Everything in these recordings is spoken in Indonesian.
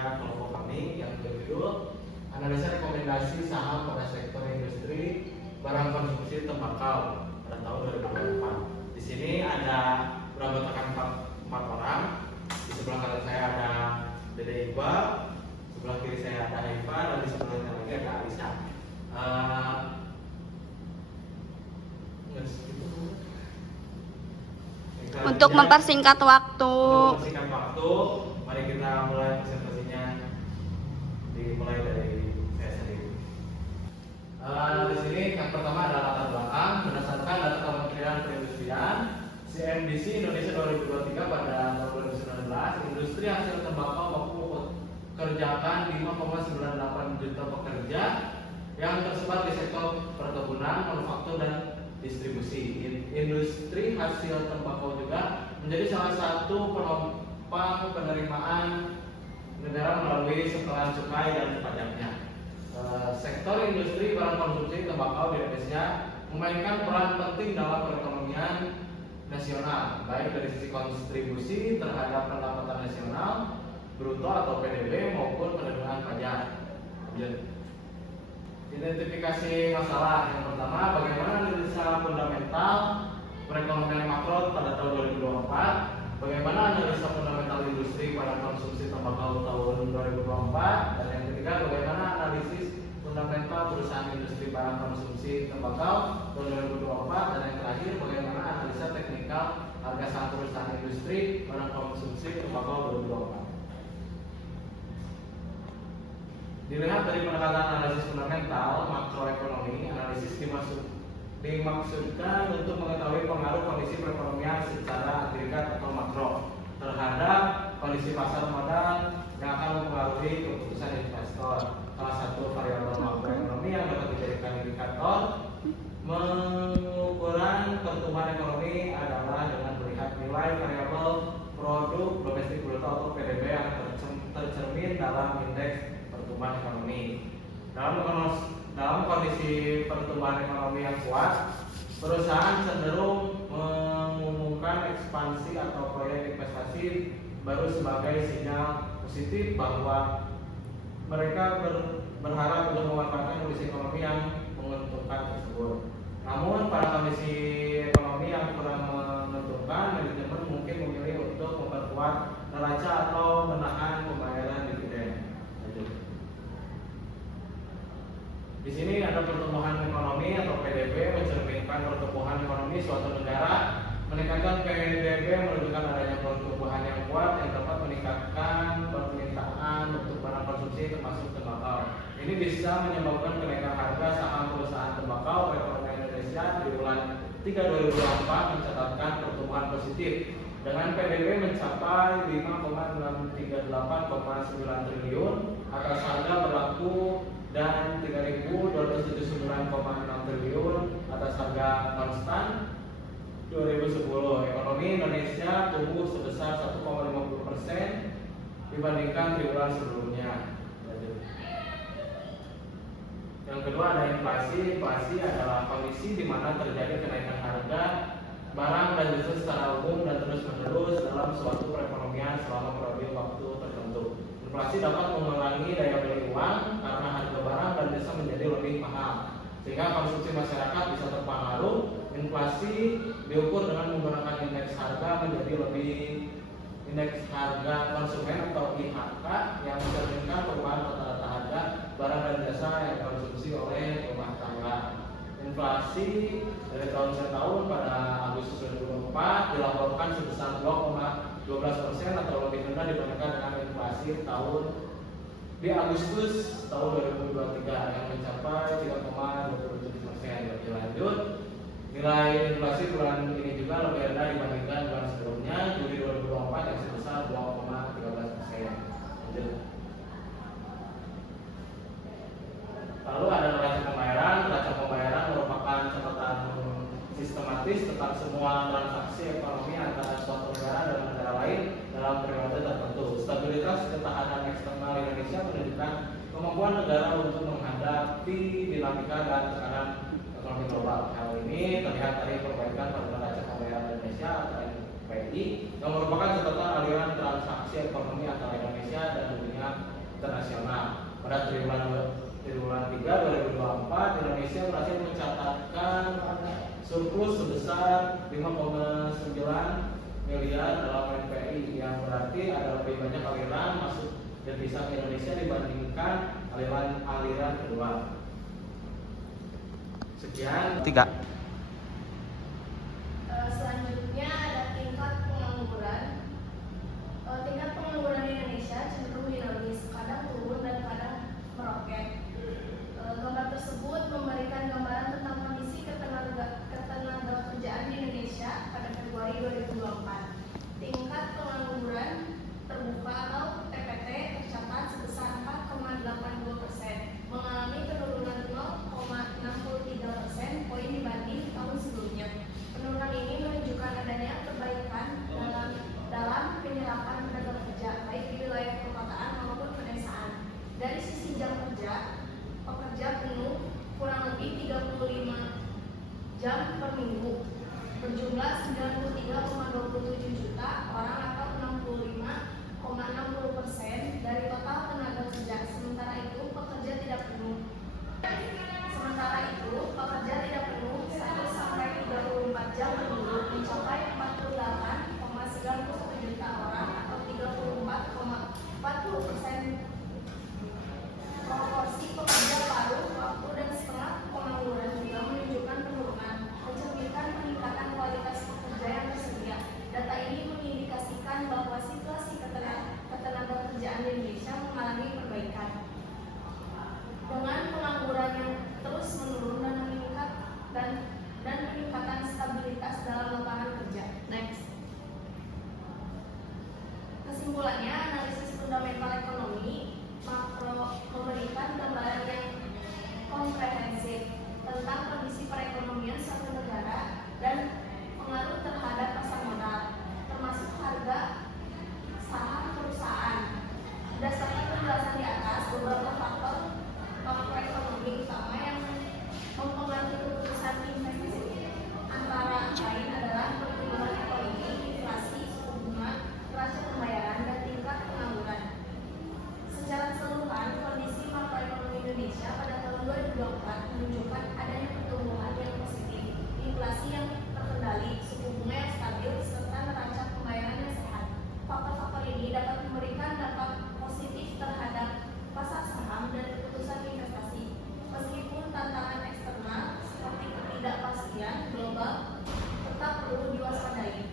media kelompok kami yang berjudul Analisa Rekomendasi Saham pada Sektor Industri Barang Konsumsi Tembakau pada tahun 2024. Di sini ada beranggotakan 4 orang. Di sebelah kanan saya ada Dede Iqbal, sebelah kiri saya ada Haifa, dan di sebelahnya lagi ada Alisa. Untuk mempersingkat waktu. Mari kita mulai presentasinya. Dimulai dari saya sendiri. Di sini yang pertama adalah latar belakang berdasarkan data Kementerian Perindustrian CNBC Indonesia 2023 pada tahun 2019, industri hasil tembakau mampu mempekerjakan 5,98 juta pekerja yang tersebar di sektor perkebunan, manufaktur, dan distribusi. Industri hasil tembakau juga menjadi salah satu penopang penerimaan negara melalui setoran cukai dan pajaknya. Sektor industri barang konsumsi tembakau di Indonesia memainkan peran penting dalam perekonomian nasional, baik dari sisi kontribusi terhadap pendapatan nasional bruto atau PDB maupun penerimaan pajak. Identifikasi masalah yang pertama, bagaimana analisa fundamental perekonomian makro pada tahun 2024, bagaimana analisa fundamental industri pada konsumsi tembakau tahun 2024, dan yang ketiga, bagaimana analisis fundamental perusahaan industri barang konsumsi tembakau tahun 2024, dan yang terakhir, bagaimana analisa teknikal harga saham perusahaan industri barang konsumsi tembakau 2024. Dilihat dari pendekatan analisis fundamental makroekonomi, analisis dimaksudkan untuk mengetahui pengaruh kondisi perekonomian secara agregat atau makro terhadap kondisi pasar modal yang akan mempengaruhi keputusan investor. Salah satu variabel makroekonomi yang dapat dijadikan indikator pengukuran pertumbuhan ekonomi adalah dengan melihat nilai variabel produk domestik bruto atau PDB yang tercermin dalam indeks pertumbuhan ekonomi. Dalam kondisi pertumbuhan ekonomi yang kuat, perusahaan cenderung mengumumkan ekspansi atau proyek investasi baru sebagai sinyal positif bahwa mereka berharap untuk memanfaatkan kondisi ekonomi yang menguntungkan tersebut. Namun pada kondisi ekonomi yang kurang menguntungkan, manajemen mungkin memilih untuk memperkuat neraca atau menahan pembayaran dividen. Di sini ada pertumbuhan ekonomi atau PDB mencerminkan pertumbuhan ekonomi suatu negara. Meningkatkan PDB menunjukkan adanya pertumbuhan yang kuat yang dapat meningkatkan permintaan untuk barang konsumsi termasuk tembakau. Ini bisa menyebabkan kenaikan harga saham perusahaan tembakau. Perekonomian Indonesia di bulan 3 2024 mencatatkan pertumbuhan positif dengan PDB mencapai 5,638,9 triliun atas harga berlaku dan 3.279,6 triliun atas harga konstan 2010. Ekonomi Indonesia tumbuh sebesar 1,50% dibandingkan triwulan sebelumnya. Yang kedua ada inflasi. Inflasi adalah kondisi di mana terjadi kenaikan harga barang dan jasa secara umum dan terus-menerus dalam suatu perekonomian selama periode waktu tertentu. Inflasi dapat mengurangi daya beli uang karena harga barang dan jasa menjadi lebih mahal, sehingga konsumsi masyarakat bisa terpengaruh. Inflasi diukur dengan menggunakan indeks harga menjadi lebih indeks harga konsumen atau IHK yang mencerminkan perubahan rata-rata harga barang dan jasa yang dikonsumsi oleh rumah tangga. Inflasi dari tahun ke tahun pada Agustus 2024 dilaporkan sebesar 2,12% atau lebih rendah dibandingkan dengan inflasi di Agustus tahun 2023 yang mencapai 3,27%. Lebih lanjut, nilai inflasi bulan ini juga lebih rendah dibandingkan bulan sebelumnya, Juli 2024 yang sebesar 2,13%. Lalu ada neraca pembayaran. Neraca pembayaran merupakan catatan sistematis tentang semua transaksi ekonomi antara suatu negara dan negara lain dalam periode tertentu. Stabilitas ketahanan eksternal Indonesia menunjukkan kemampuan negara untuk menghadapi dinamika dan tekanan ekonomi global. Hal ini terlihat dari perbaikan pada neraca pembayaran Indonesia atau NPI yang merupakan catatan aliran transaksi ekonomi antara Indonesia dan dunia internasional. Pada triwulan 3 2024, Indonesia berhasil mencatatkan surplus sebesar 5,9 miliar dalam NPI, yang berarti ada lebih banyak aliran masuk devisa ke Indonesia dibandingkan aliran kedua. Sekian. 3. Selanjutnya ada tingkat pengangguran. Tingkat pengangguran di Indonesia cenderung dinamis, kadang turun dan kadang meroket. Gambar tersebut memberikan gambaran tentang kondisi ketenagakerjaan di Indonesia pada Februari 2024. Tingkat pengangguran terbuka atau TPT tercatat sebesar 4,82%, mengalami penurunan 0,63% poin dibanding tahun sebelumnya. Penurunan ini menunjukkan adanya perbaikan dalam penyerapan tenaga kerja, baik di wilayah perkotaan maupun pedesaan. Dari sisi jam kerja, pekerja penuh kurang lebih 35 jam per minggu, berjumlah 93,27 juta orang atau 65,60% dari total tenaga kerja. Sementara itu, pekerja tidak penuh 1-34 jam per minggu mencapai 48,91 juta orang atau 34,40%. Proporsi pekerja paruh waktu dan setengah pengangguran juga menunjukkan penurunan, mencerminkan peningkatan kualitas pekerja yang tersedia. Data ini mengindikasikan bahwa situasi ketenagakerjaan di Indonesia mengalami perbaikan. Dengan pengangguran yang terus menurun dan meningkat dan peningkatan stabilitas dalam lapangan kerja. Next. Kesimpulannya, analisis fundamental ekonomi makro memberikan gambaran yang komprehensif tentang kondisi perekonomian suatu negara dan pengaruh terhadap pasar modal, termasuk harga saham perusahaan. Berdasarkan penjelasan di atas, beberapa faktor makroekonomi utama yang mempengaruhi keputusan investasi antara lain adalah pertumbuhan ekonomi, inflasi, suku bunga, neraca pembayaran, dan tingkat pengangguran. Secara keseluruhan, kondisi makroekonomi Indonesia pada tahun 2024 menunjukkan adanya pertumbuhan yang positif, inflasi yang terkendali, suku bunga yang stabil, serta neraca pembayaran yang sehat. Faktor-faktor ini dapat memberikan dampak positif terhadap pasar saham dan keputusan investasi. Meskipun tantangan eksternal seperti ketidakpastian global tetap perlu diwaspadai.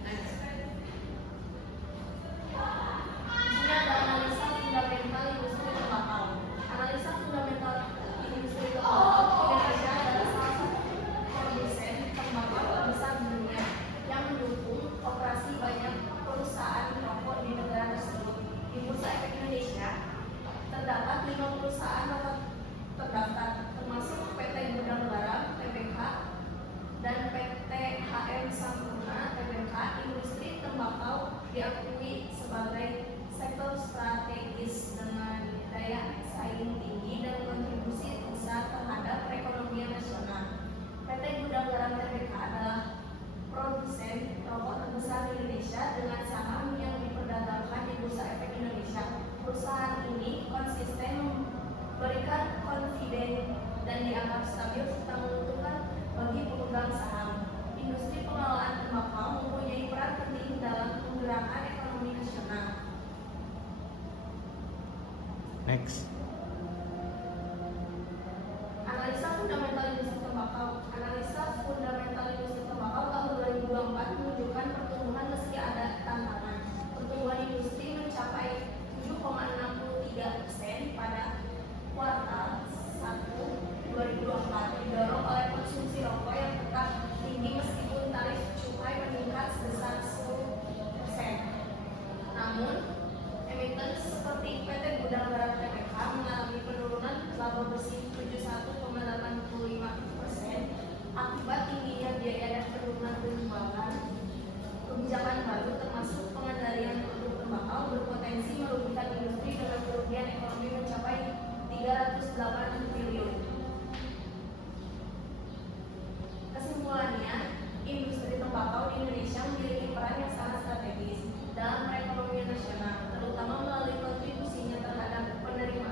Ini ada analisa fundamental industri tembakau. Analisa fundamental industri tembakau, Indonesia adalah salah satu produsen tembakau terbesar di dunia yang mendukung operasi banyak perusahaan rokok di negara tersebut. Di Bursa Efek Indonesia terdapat 5 perusahaan rokok terdaftar, termasuk PT Gudang Garam Tbk dan PT HM Sampurna Tbk. Industri tembakau diakui sebagai sektor strategis dengan daya saing tinggi dan kontribusi besar terhadap perekonomian nasional. PT Gudang Garam Tbk adalah produsen rokok terbesar di Indonesia dengan saham yang diperdagangkan di Bursa Efek Indonesia. Perusahaan ini konsisten memberikan dividen dan dianggap stabil serta menguntungkan bagi pemegang saham. Industri pengelolaan tembakau mempunyai peran penting dalam menggerakkan ekonomi nasional. Next. Analisa fundamental industri tembakau. Analisa fundamental industri tembakau tahun 2024 menunjukkan pertumbuhan meski ada tantangan. Pertumbuhan industri mencapai 7,63% pada kuartal 1 2024, didorong oleh konsumsi rokok yang tetap tinggi meskipun tarif cukai meningkat sebesar 10%. Namun, emiten seperti PT Gudang Garam Tbk mengalami penurunan laba bersih 71,85% akibat tingginya biaya dan penurunan penjualan. Kebijakan baru termasuk pengendalian produk tembakau berpotensi merugikan industri dengan kerugian ekonomi mencapai 308 triliun. Kesimpulannya, industri tembakau di Indonesia memiliki peran yang sangat strategis dalam perekonomian nasional, terutama melalui kontribusinya terhadap penerimaan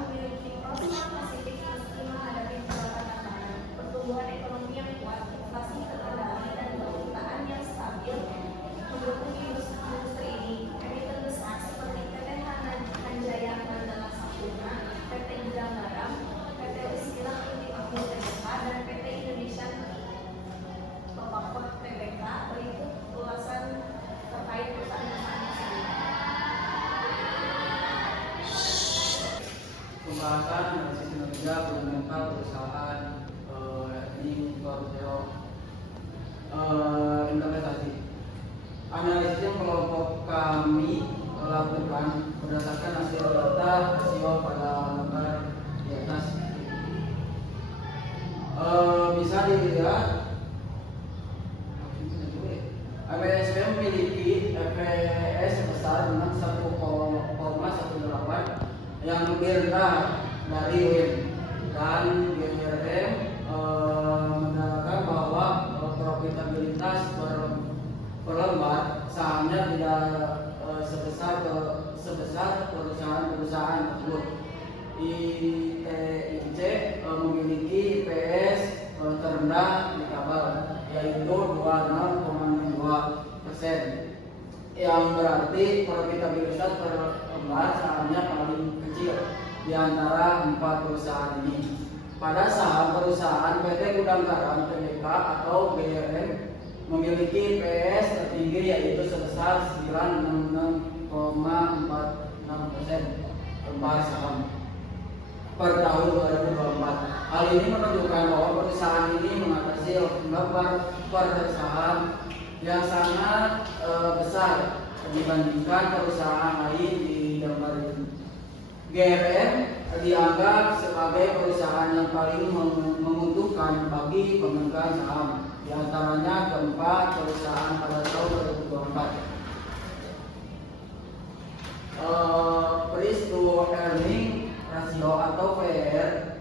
memiliki prospek positif meski menghadapi beberapa tantangan. Pertumbuhan ekonomi yang kuat, inflasi terkendali, dan permintaan yang stabil mendukung industri ini. Emiten besar seperti PT Hanjaya Mandala Sampurna, PT Bidang Garam, PT Wismila Ultimatum Tbk, dan PT Indonesia Pepakot Tbk. Berikut ulasan terkait perusahaan-perusahaan tersebut. Pembahasan analisis kinerja fundamental perusahaan ini implementasi. Analisis yang kelompok kami lakukan berdasarkan hasil data rasio pada lembar di atas. Bisa dilihat MSP memiliki EPS sebesar 1,18 yang lebih rendah dari WIN, dan GRM menandakan bahwa profitabilitas per lembar sahamnya tidak sebesar perusahaan-perusahaan tersebut. ITIC memiliki IPS terendah di tabel, yaitu 26,2%, yang berarti profitabilitas per lembar sahamnya paling kecil di antara 4 perusahaan ini. Pada saham perusahaan PT Gudang Garam Tbk atau GRM memiliki IPS tertinggi, yaitu sebesar 96,46% lembar saham per tahun 2024. Hal ini menunjukkan bahwa perusahaan ini mengatasi lembar per saham yang sangat besar dibandingkan perusahaan lain di gambar ini. GRM dianggap sebagai perusahaan yang paling menguntungkan bagi pemegang saham, di antaranya keempat perusahaan pada tahun 2024. Price to earning ratio atau PR,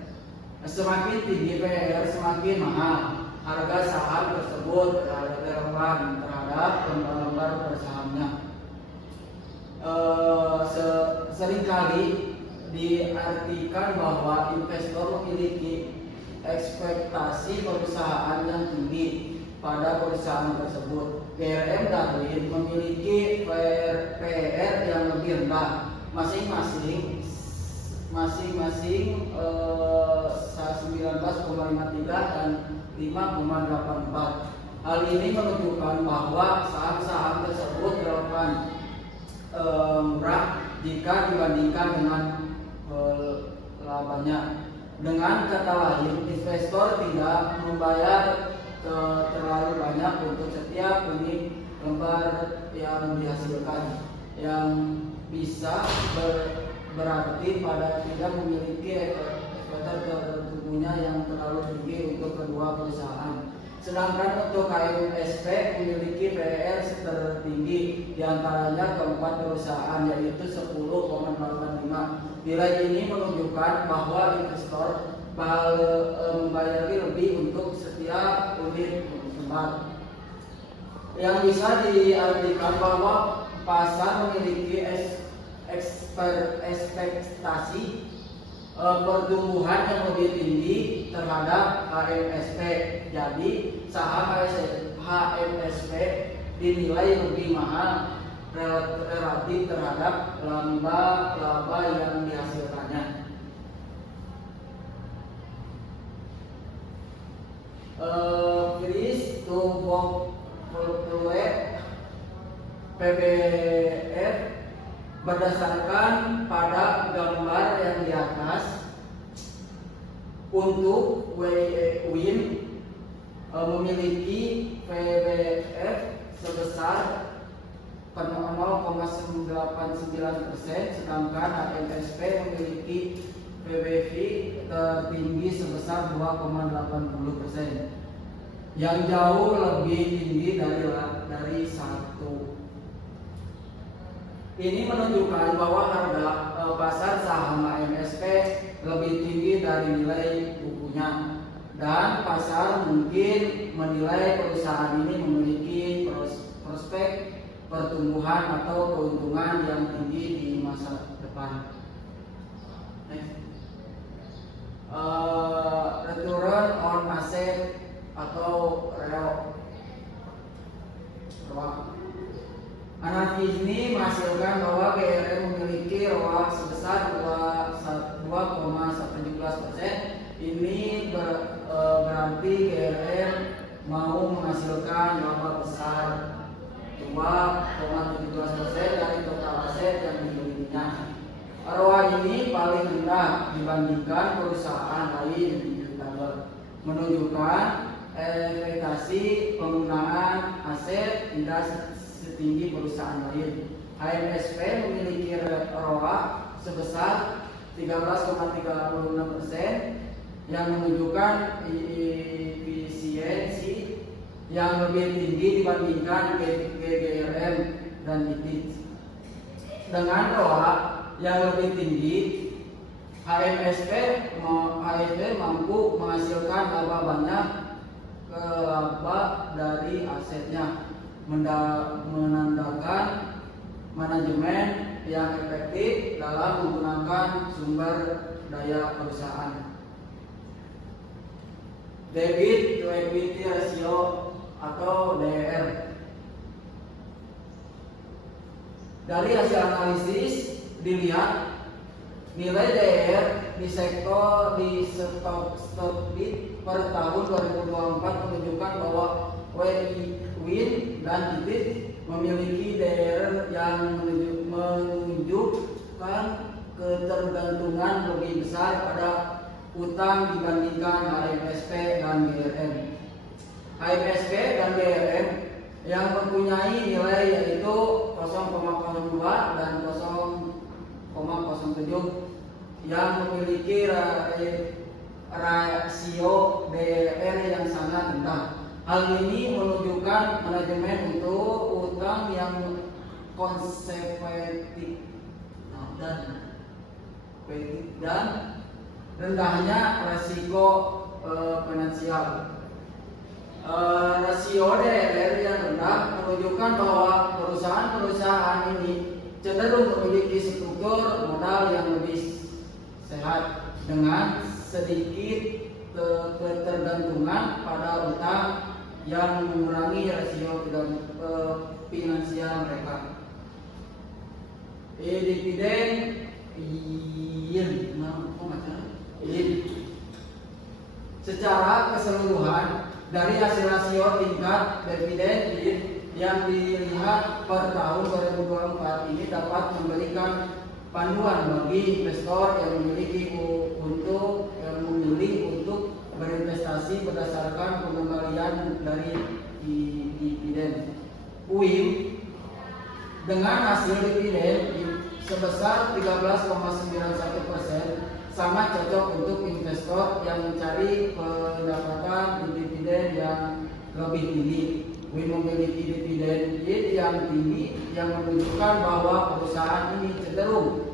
semakin tinggi PR semakin mahal harga saham tersebut relevan terhadap lembar per sahamnya. Seringkali diartikan bahwa investor memiliki ekspektasi perusahaan yang tinggi pada perusahaan tersebut. GRM Darwin memiliki PR yang lebih rendah, masing-masing 19,53 dan 5,84. Hal ini menunjukkan bahwa saham-saham tersebut relevan murah jika dibandingkan dengan labanya. Dengan kata lain, investor tidak membayar terlalu banyak untuk setiap unit lembar yang dihasilkan, yang bisa berarti pada tidak memiliki ekspektasi tertentunya yang terlalu tinggi untuk kedua perusahaan. Sedangkan untuk KMSP memiliki PR tertinggi di antaranya keempat perusahaan, yaitu 10,85. Nilai ini menunjukkan bahwa investor membayar lebih untuk setiap unit lembar. Yang bisa diartikan bahwa pasar memiliki ekspektasi pertumbuhan yang lebih tinggi terhadap HMSP. Jadi saham HMSP dinilai lebih mahal relatif terhadap laba yang dihasilkannya. Please to fluctuate PBF berdasarkan pada gambar yang di atas. Untuk WIN memiliki PBF sebesar 0,99%, sedangkan HMSP memiliki PBV tertinggi sebesar 2,80%, yang jauh lebih tinggi dari satu. Ini menunjukkan bahwa harga pasar saham HMSP lebih tinggi dari nilai bukunya, dan pasar mungkin menilai perusahaan ini memiliki prospek pertumbuhan atau keuntungan yang tinggi di masa depan. Return on asset atau ROA. Analisis ini menghasilkan bahwa GRM memiliki ROA sebesar 2,17%. Ini berarti GRM mau menghasilkan laba besar 2,17% dari total aset yang dimilikinya. ROA ini paling rendah dibandingkan perusahaan lain, menunjukkan efektivitas penggunaan aset tidak setinggi perusahaan lain. HMSP memiliki ROA sebesar 13,36% yang menunjukkan efisiensi yang lebih tinggi dibandingkan GRM dan ITIS. Dengan ROA yang lebih tinggi, HMSP mampu menghasilkan laba banyak ke laba dari asetnya, menandakan manajemen yang efektif dalam menggunakan sumber daya perusahaan. Debit to equity ratio atau DER. Dari hasil analisis dilihat nilai DER di sektor di stok Split per tahun 2024 menunjukkan bahwa WIN dan ITIS memiliki DER yang menunjukkan ketergantungan lebih besar pada utang dibandingkan HMSP dan GRM. HMSP dan GRM yang mempunyai nilai yaitu 0,02 dan 0,07 yang memiliki rasio DER yang sangat rendah. Hal ini menunjukkan manajemen untuk utang yang konservatif dan rendahnya risiko finansial. Rasio DER yang rendah menunjukkan bahwa perusahaan-perusahaan ini cenderung memiliki struktur modal yang lebih sehat dengan sedikit ketergantungan pada utang yang mengurangi rasio finansial mereka. Dividen yield. Secara keseluruhan dari hasil rasio tingkat dividen yield yang dilihat per tahun 2024 ini dapat memberikan panduan bagi investor yang memilih untuk berinvestasi berdasarkan pengembalian dari dividen. UIM dengan hasil dividen sebesar 13,91% sangat cocok untuk investor yang mencari pendapatan dividen yang lebih tinggi. WIN memiliki dividen yield yang tinggi yang menunjukkan bahwa perusahaan ini cenderung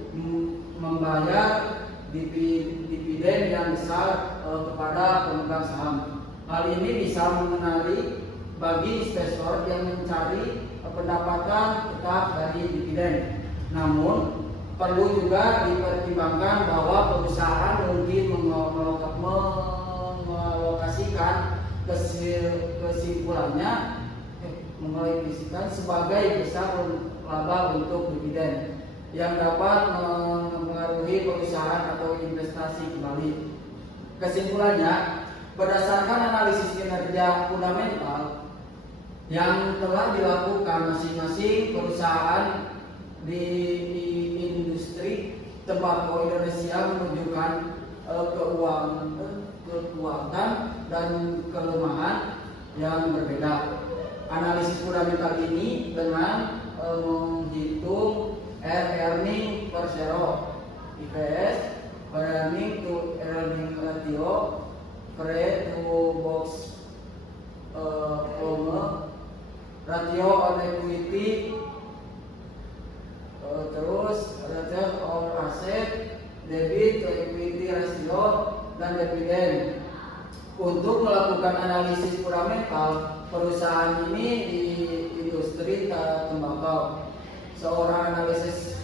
membayar dividen yang besar kepada pemegang saham. Hal ini bisa menarik bagi investor yang mencari pendapatan tetap dari dividen. Namun perlu juga dipertimbangkan bahwa perusahaan mungkin mengalokasikan sebagai besar laba untuk dividen yang dapat mempengaruhi perusahaan atau investasi kembali. Kesimpulannya, berdasarkan analisis kinerja fundamental yang telah dilakukan masing-masing perusahaan di industri tembakau Indonesia menunjukkan kekuatan dan kelemahan yang berbeda. Analisis fundamental ini dengan menghitung earning per share, EPS, earning to earning ratio, pre to box ratio on equity, terus return on asset, debit to equity ratio, dan dividen. Untuk melakukan analisis fundamental perusahaan ini di industri tembakau, seorang analisis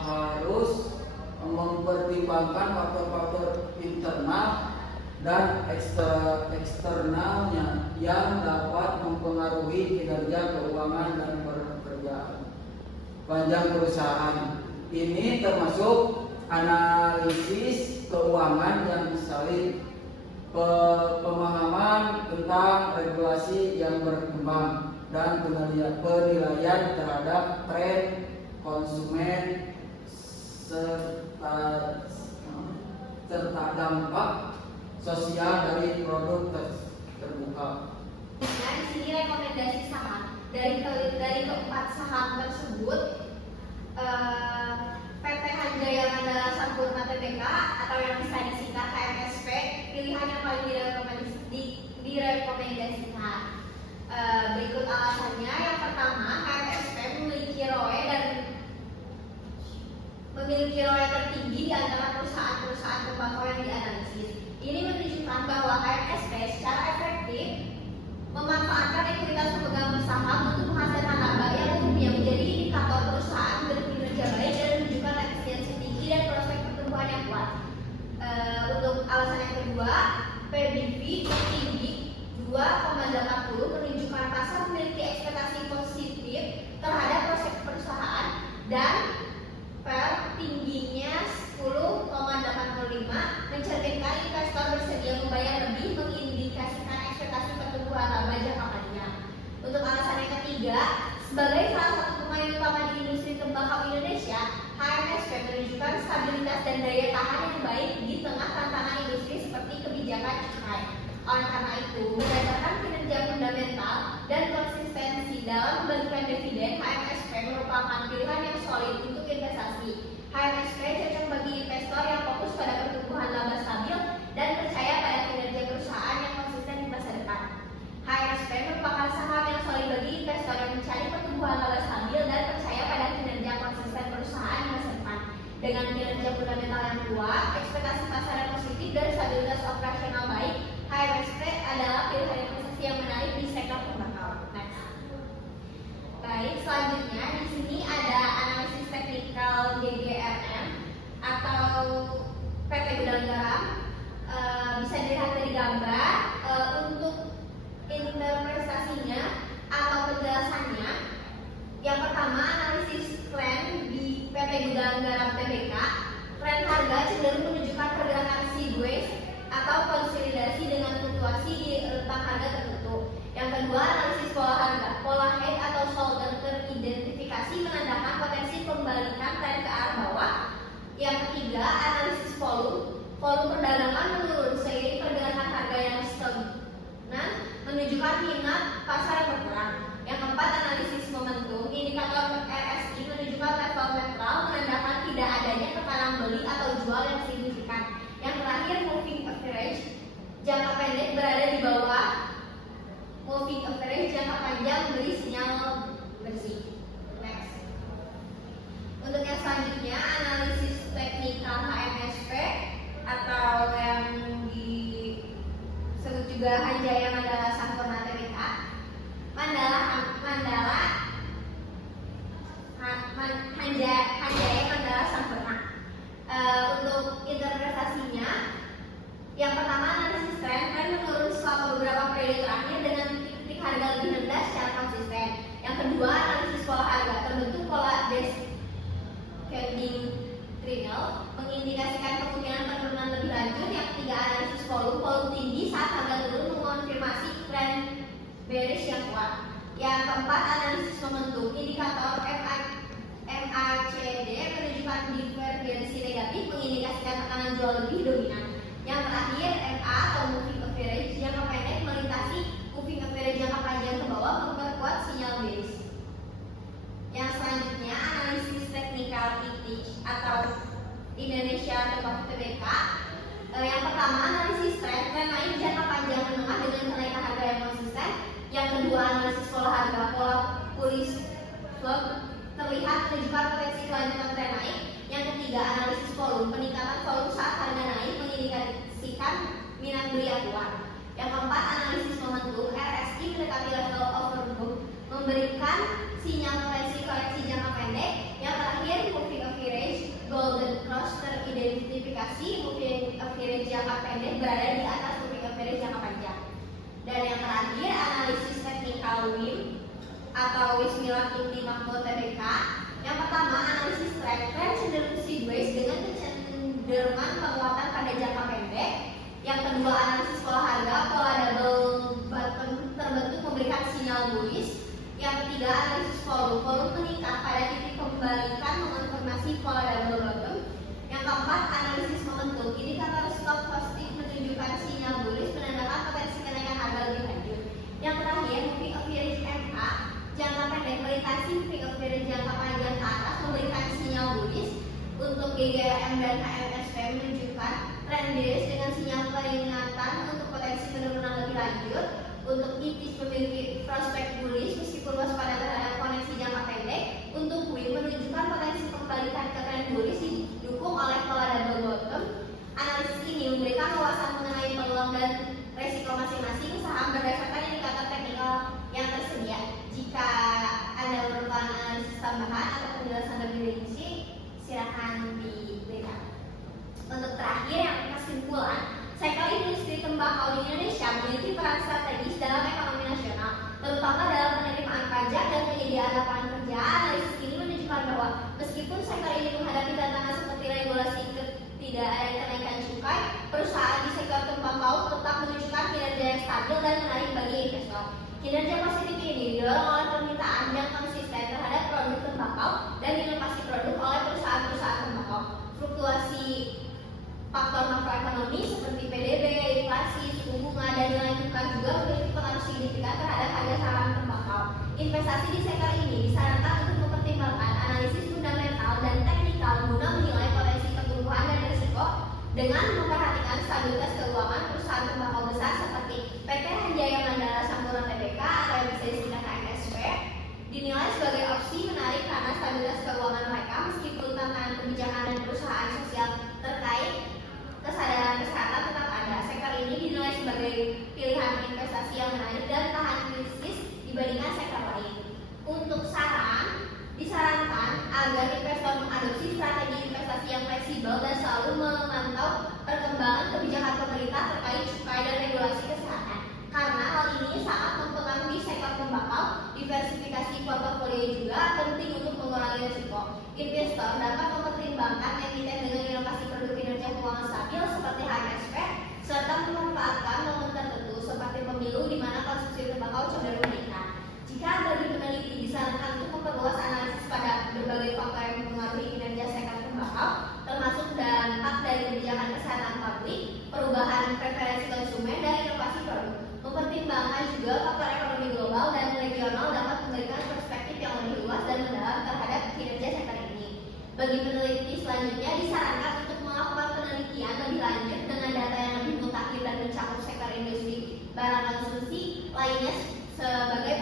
harus mempertimbangkan mempertimbangkan faktor-faktor internal dan eksternalnya yang dapat mempengaruhi kinerja keuangan dan pekerjaan panjang perusahaan. Ini termasuk analisis keuangan yang disalin, pemahaman tentang regulasi yang berkembang, dan penilaian terhadap tren konsumen serta dampak sosial dari produk terbuka. Nah, di sini rekomendasi saham dari keempat saham tersebut, PT Hanjaya Mandala Sampurna Tbk atau yang bisa disingkat HMSP, pilihan yang paling direkomendasikan. Berikut alasannya. Yang pertama, HMSP memiliki ROE tertinggi di antara perusahaan-perusahaan tembakau yang dianalisis. Ini menunjukkan bahwa HMSP secara efektif memanfaatkan ekuitas pemegang saham untuk menghasilkan laba yang umumnya menjadi indikator perusahaan berkinerja baik dan menunjukkan efisiensi tinggi dan prospek pertumbuhan yang kuat. Untuk alasan yang kedua, PBV tertinggi 2,80 menunjukkan pasar memiliki ekspektasi positif terhadap prospek perusahaan, dan per tingginya 10,85 mencerminkan investor bersedia membayar lebih, mengindikasikan ekspektasi pertumbuhan laba jangka panjang. Untuk alasan yang ketiga, sebagai salah satu pemain utama di industri tembakau Indonesia, HMSP menunjukkan stabilitas dan daya tahan yang baik di tengah tantangan industri seperti kebijakan cukai. Oleh karena itu, berdasarkan kinerja fundamental dan konsistensi dalam membagikan dividen, HMSP merupakan pilihan yang solid untuk investasi. HMSP cocok bagi investor yang fokus pada pertumbuhan laba stabil dan percaya pada kinerja perusahaan yang konsisten di masa depan. HMSP merupakan saham yang solid bagi investor yang mencari pertumbuhan laba stabil dan percaya pada kinerja konsisten perusahaan di masa depan. Dengan kinerja fundamental yang kuat, ekspektasi pasar yang positif, dan stabilitas operasional baik, HMSP adalah pilihan investasi yang menarik di sektor tembakau. Next. Baik, selanjutnya di sini ada analisis teknikal GGRM atau PT Gudang Garam. Bisa dilihat dari gambar. Untuk interpretasinya atau penjelasannya, yang pertama, analisis tren di PT Gudang Garam Tbk. Tren harga cenderung menunjukkan pergerakan sideways atau konsolidasi dengan fluktuasi di rentang harga tertentu. Yang kedua, analisis pola harga. Pola head atau shoulder teridentifikasi menandakan potensi pembalikan tren ke arah bawah. Yang ketiga, analisis volume. Volume perdagangan menurun seiring pergerakan harga yang stagnan menunjukkan minat pasar yang berkurang. Yang keempat, analisis momentum. Indikator RSI menunjukkan level netral menandakan tidak adanya tekanan beli atau jual yang signifikan. Yang terakhir, moving average. Jangka pendek berada di bawah moving average, jangka panjang beri sinyal bersih. Next. Untuk yang selanjutnya, analisis teknikal HMSP atau yang disebut juga Hanjaya Mandala Sampurna Tbk. Hanjaya Mandala Sampurna. Untuk interpretasinya, yang pertama, analisis tren menurun selama beberapa periode terakhir dengan titik harga lebih rendah secara konsisten. Yang kedua, analisis pola harga. Terbentuk pola descending triangle mengindikasikan kemungkinan penurunan lebih lanjut. Yang ketiga, analisis volume tinggi saat harga turun mengonfirmasi tren bearish yang kuat. Yang keempat, analisis momentum. Indikator MACD menunjukkan divergensi negatif, mengindikasikan tekanan jual lebih dominan. Yang terakhir, MA atau moving average, jangka pendek melintasi moving average jangka panjang ke bawah, memperkuat sinyal bearish. Yang selanjutnya, analisis teknikal ITIC atau Indonesia Tembakau Tbk. Yang pertama, analisis tren naik jangka panjang menengah dengan kenaikan harga yang konsisten. Yang kedua, analisis pola harga. Pola bullish slope terlihat menunjukkan potensi kelanjutan tren naik. Yang ketiga, analisis volume. Peningkatan volume saat harga naik mengindikasikan minat beli yang kuat. Yang keempat, analisis momentum. RSI mendekati level overbought, memberikan sinyal koreksi jangka pendek. Yang terakhir, moving average golden cross teridentifikasi diversifikasi moving average jangka pendek berada di atas moving average jangka panjang. Dan yang terakhir, analisis technical WIM atau Wismila Kinti Mahmud TBK. Yang pertama, analisis trend cenderung sideways dengan kecenderungan penguatan pada jangka pendek. Yang kedua, analisis pola harga, pola double bottom terbentuk memberikan sinyal bullish. Yang ketiga, analisis volume meningkat pada titik pembalikan mengonfirmasi pola double bottom. Yang keempat, analisis momentum, indikator stop positif menunjukkan sinyal bullish menandakan potensi kenaikan harga lebih lanjut. Yang terakhir, moving average MA jangka pendek melintasi moving average jangka panjang ke atas memberikan sinyal bullish. Untuk GGRM dan HMSP menunjukkan trend bearish dengan sinyal peringatan untuk potensi penurunan lebih lanjut. Untuk IPIS memiliki prospek bullish meskipun waspada terhadap koneksi jangka pendek. Untuk WIM menunjukkan potensi pembalikan ke trend bullish didukung oleh pola double bottom. Analisis ini memberikan wawasan mengenai peluang dan resiko masing-masing saham berdasarkan indikator teknikal yang tersedia. Jika Anda memerlukan analisis tambahan atau penjelasan lebih rinci, silakan diberikan. Untuk terakhir, yang kesimpulan, sektor industri tembakau di Indonesia memiliki peran strategis dalam ekonomi nasional, terutama dalam penerimaan pajak dan penyediaan lapangan kerja. Analisis ini menunjukkan bahwa meskipun sektor ini menghadapi tantangan seperti regulasi tidak ada kenaikan cukai, perusahaan di sektor tembakau tetap menunjukkan kinerja yang stabil dan menarik bagi investor. Kinerja positif ini didorong oleh permintaan yang konsisten terhadap produk tembakau dan inovasi produk oleh perusahaan-perusahaan tembakau. Fluktuasi faktor makroekonomi seperti PDB, inflasi, suku bunga, dan nilai tukar juga memiliki pengaruh signifikan terhadap harga saham tembakau. Investasi di sektor ini disarankan untuk mempertimbangkan analisis fundamental dan teknikal guna menilai potensi kebutuhan dan risiko dengan memperhatikan stabilitas keuangan perusahaan tembakau besar seperti PT Hanjaya Mandala Sampurna Tbk atau yang bisa disingkat HMSP. Dinilai sebagai opsi menarik karena stabilitas keuangan mereka meskipun tantangan kebijakan dan perusahaan sosial terkait kesadaran kesehatan tetap ada. Sektor ini dinilai sebagai pilihan investasi yang menarik dan tahan krisis dibandingkan sektor lain. Untuk saran, disarankan agar investor mengadopsi strategi investasi yang fleksibel dan selalu memantau perkembangan kebijakan pemerintah terkait cukai dan regulasi kesehatan. Karena hal ini sangat mempengaruhi sektor tembakau, diversifikasi portofolio juga penting untuk mengurangi risiko. Investor dapat mempertimbangkan emiten dengan inovasi produk kinerja keuangan stabil seperti HMSP, serta memanfaatkan momen tertentu seperti pemilu di mana konsumsi tembakau cenderung meningkat. Jika bagi peneliti disarankan untuk memperluas analisis pada berbagai faktor yang mempengaruhi kinerja sektor tembakau, termasuk dampak dari kebijakan kesehatan publik, perubahan preferensi konsumen, dan inovasi produk. Mempertimbangkan juga faktor ekonomi global dan regional dapat memberikan perspektif yang lebih luas dan mendalam terhadap kinerja sektor ini. Bagi peneliti selanjutnya disarankan untuk melakukan penelitian lebih lanjut dengan data yang lebih mutakhir dan mencakup sektor industri barang konsumsi lainnya sebagai